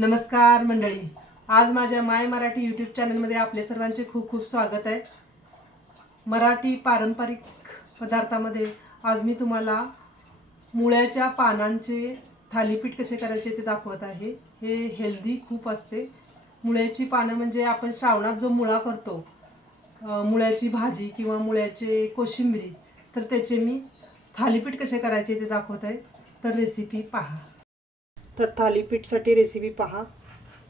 नमस्कार मंडळी. आज माझ्या माय मराठी यूट्यूब चॅनलमध्ये आपले सर्वांचे खूप खूप स्वागत आहे. मराठी पारंपरिक पदार्थामध्ये आज मी तुम्हाला मुळ्याच्या पानांचे थालीपीठ कसे करायचे ते दाखवत आहे. हे हेल्दी खूप असते. मुळ्याची पानं म्हणजे आपण श्रावणात जो मुळा करतो मुळ्याची भाजी किंवा मुळ्याचे कोशिंबिरी तर त्याचे मी थालीपीठ कसे करायचे ते दाखवत आहे. तर रेसिपी पहा. तर थालीपीठसाठी रेसिपी पहा.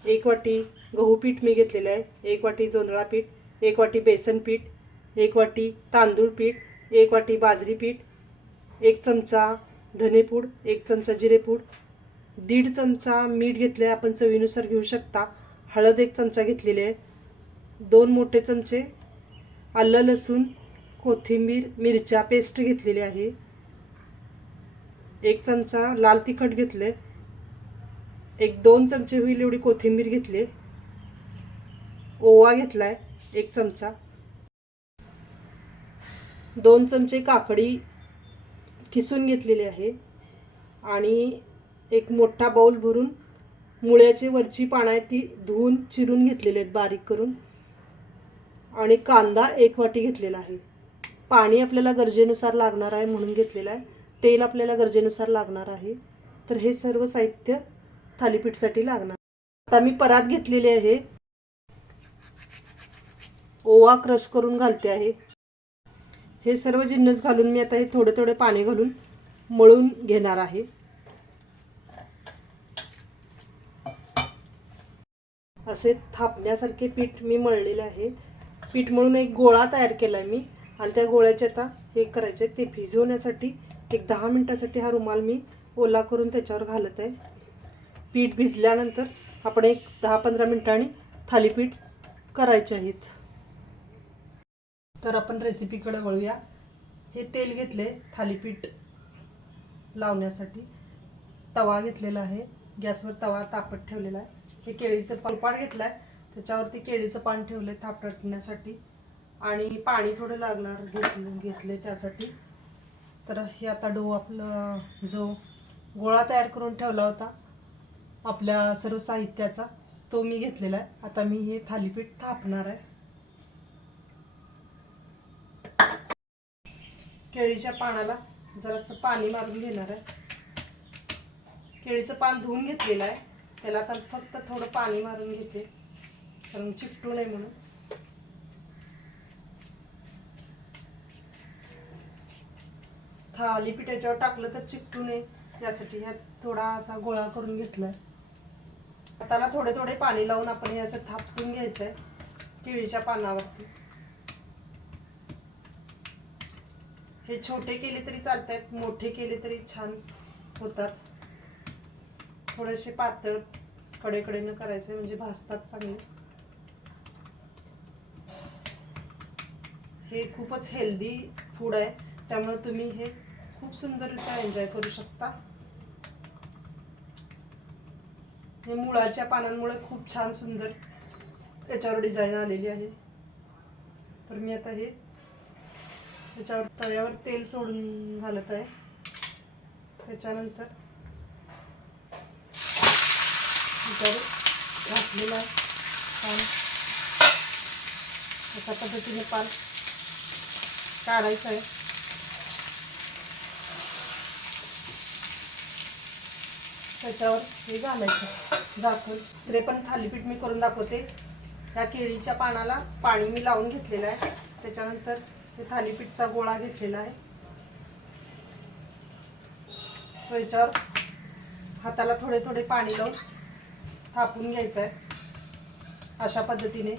एक वाटी गहू पीठ मी घेतलेलं आहे. एक वाटी जोंधळा पीठ एक वाटी बेसन पीठ एक वाटी तांदूळ पीठ एक वाटी बाजरी पीठ एक चमचा धनेपूड एक चमचा जिरेपूड दीड चमचा मीठ घेतले आहे आपण चवीनुसार घेऊ शकता. हळद एक चमचा घेतलेली आहे. दोन मोठे चमचे आलं लसूण कोथिंबीर मिरच्या पेस्ट घेतलेली आहे. एक चमचा लाल तिखट घेतलं आहे एक दोन चमचे होईल एवढी कोथिंबीर घेतली. ओवा घेतलाय एक चमचा. दोन चमचे काकडी किसून घेतलेली आहे आणि एक मोठा बाऊल भरून मुळ्याची वरची पानं आहेत ती धुवून चिरून घेतलेली आहेत बारीक करून. आणि कांदा एक वाटी घेतलेला आहे. पाणी आपल्याला गरजेनुसार लागणार आहे म्हणून घेतलेलं आहे. तेल आपल्याला गरजेनुसार लागणार आहे. तर हे सर्व साहित्य थालीपीठसाठी लागणार. आता मी परात घेतलेली आहे. ओवा क्रश करून घालते आहे. हे सर्व जिन्नस घालून मी आता हे थोडे थोडे पाणी घालून मळून घेणार आहे. असे थापण्यासारखे पीठ मी मळलेले आहे. पीठ मळून एक गोळा तयार केला आहे मी. आणि त्या गोळ्याचे आता हे करायचे ते भिजवण्यासाठी एक दहा मिनटासाठी हा रुमाल मी ओला करून त्याच्यावर घालत आहे. पीठ भिजल्यानंतर आपण एक दहा पंधरा मिनिटांनी थालीपीठ करायचे आहेत. तर आपण रेसिपीकडे वळूया. हे तेल घेतले थालीपीठ लावण्यासाठी. तवा घेतलेला आहे. गॅसवर तवा तापत ठेवलेला आहे. हे केळीचं पान घेतलं आहे त्याच्यावरती केळीचं पान ठेवलं आहे थापटण्यासाठी आणि पाणी थोडं लागणार घेतलं घेतले त्यासाठी. तर हे आता डो आपलं जो गोळा तयार करून ठेवला होता आपल्या सर्व साहित्याचा तो मी घेतलेला आहे. आता मी हे थालीपीठ थापणार आहे. केळीच्या पानाला जरासं पाणी मारून घेणार आहे. केळीचं पान धुवून घेतलेलं आहे. त्याला आता फक्त थोडं पाणी मारून घेते. कारण चिकटू नये म्हणून. थालीपीठ याच्यावर टाकलं तर चिकटू नये. यासाठी ह्यात थोडा असा गोळा करून घेतला आहे त्याला थोडे थोडे पाणी लावून आपण हे असं थापटून घ्यायचंय केळीच्या पानावरती. हे छोटे केले तरी चालतात मोठे केले तरी छान होतात. थोडेसे पातळ कडेकडेनं करायचे म्हणजे भासतात चांगले. हे खूपच हेल्दी फूड आहे त्यामुळे तुम्ही हे खूप सुंदररित्या एन्जॉय करू शकता. हे मुळाच्या पानांमुळे खूप छान सुंदर त्याच्यावर डिझाईन आलेली आहे. तर मी आता हे त्याच्यावर तव्यावर तेल सोडून घालत आहे. त्याच्यानंतर त्याच्यावर घातलेलं आहे पान. अशा पद्धतीने पान काढायचं आहे. त्याच्यावर हे घालायचं झाकून दुसरे पण थालीपीठ मी करून दाखवते त्या केळीच्या पानाला पाणी मी लावून घेतलेलं आहे. त्याच्यानंतर ते थालीपीठचा गोळा घेतलेला आहे. तो याच्यावर हाताला थोडे थोडे पाणी लावून थापून घ्यायचं आहे. अशा पद्धतीने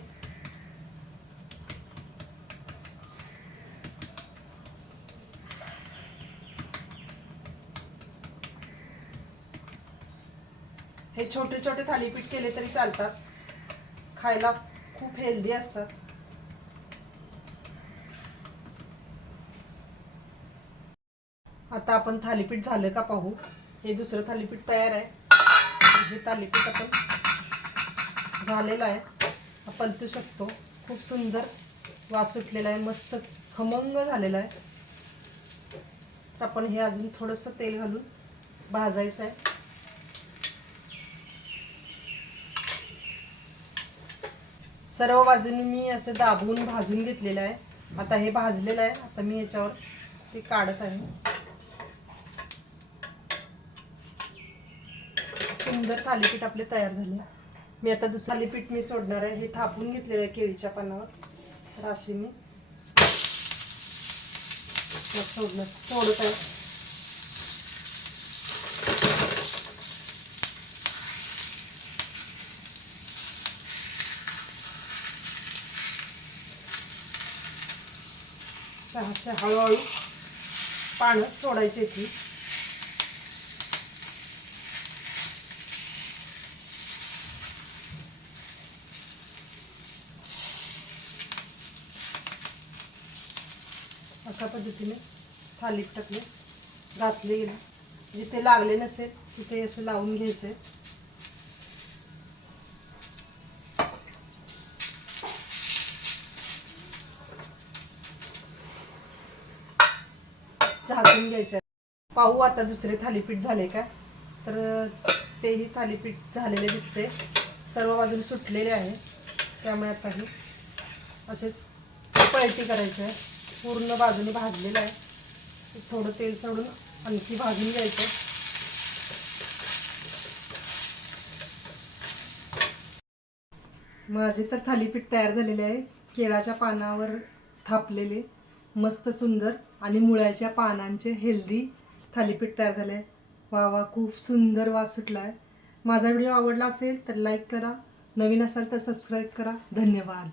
हे छोटे छोटे थालीपीठ केले तरी चालतात. खायला खूप हेल्दी असतात. आता आपण थालीपीठ झालं का पाहू. हे दुसरं थालीपीठ तयार आहे. हे थालीपीठ आपण झालेलं आहे. आपण पलटू शकतो. खूप सुंदर वास सुटलेला आहे. मस्त खमंग झालेला आहे. तर आपण हे अजून थोडंसं तेल घालून भाजायचं आहे. सर्व बाजूनी मी असं दाबून भाजून घेतलेलं आहे. आता हे भाजलेलं आहे. आता मी याच्यावर ते काढत आहे. सुंदर थालीपीठ आपले तयार झाले. मी आता दुसरं थालीपीठ मी सोडणार आहे. हे थापून घेतलेलं आहे केळीच्या पानावर. राशी मी सोडणार सोडत आहे. असे हळूहळू पानं सोडायची ती अशा पद्धतीने थालीत टाकले घातले गेले जिथे लागले नसेल तिथे असं लावून घ्यायचे झाकून घ्यायच्या पाहू आता दुसरे थालीपीठ झाले का तर तेही थालीपीठ झालेले दिसते. सर्व बाजूने सुटलेले आहे. त्यामुळे आता हे असेच पळटी करायची आहे पूर्ण बाजूने भाजलेलं आहे. थोडं तेल सोडून आणखी भाजून घ्यायचं माझे तर थालीपीठ तयार झालेले आहे. केळाच्या पानावर थापलेले. मस्त सुंदर आणि मुळ्याच्या पानांचे हेल्दी थालीपीठ तयार झाले आहे वा वा खूप सुंदर वास सुटला आहे माझा व्हिडिओ आवडला असेल तर लाईक करा. नवीन असाल तर सबस्क्राईब करा. धन्यवाद.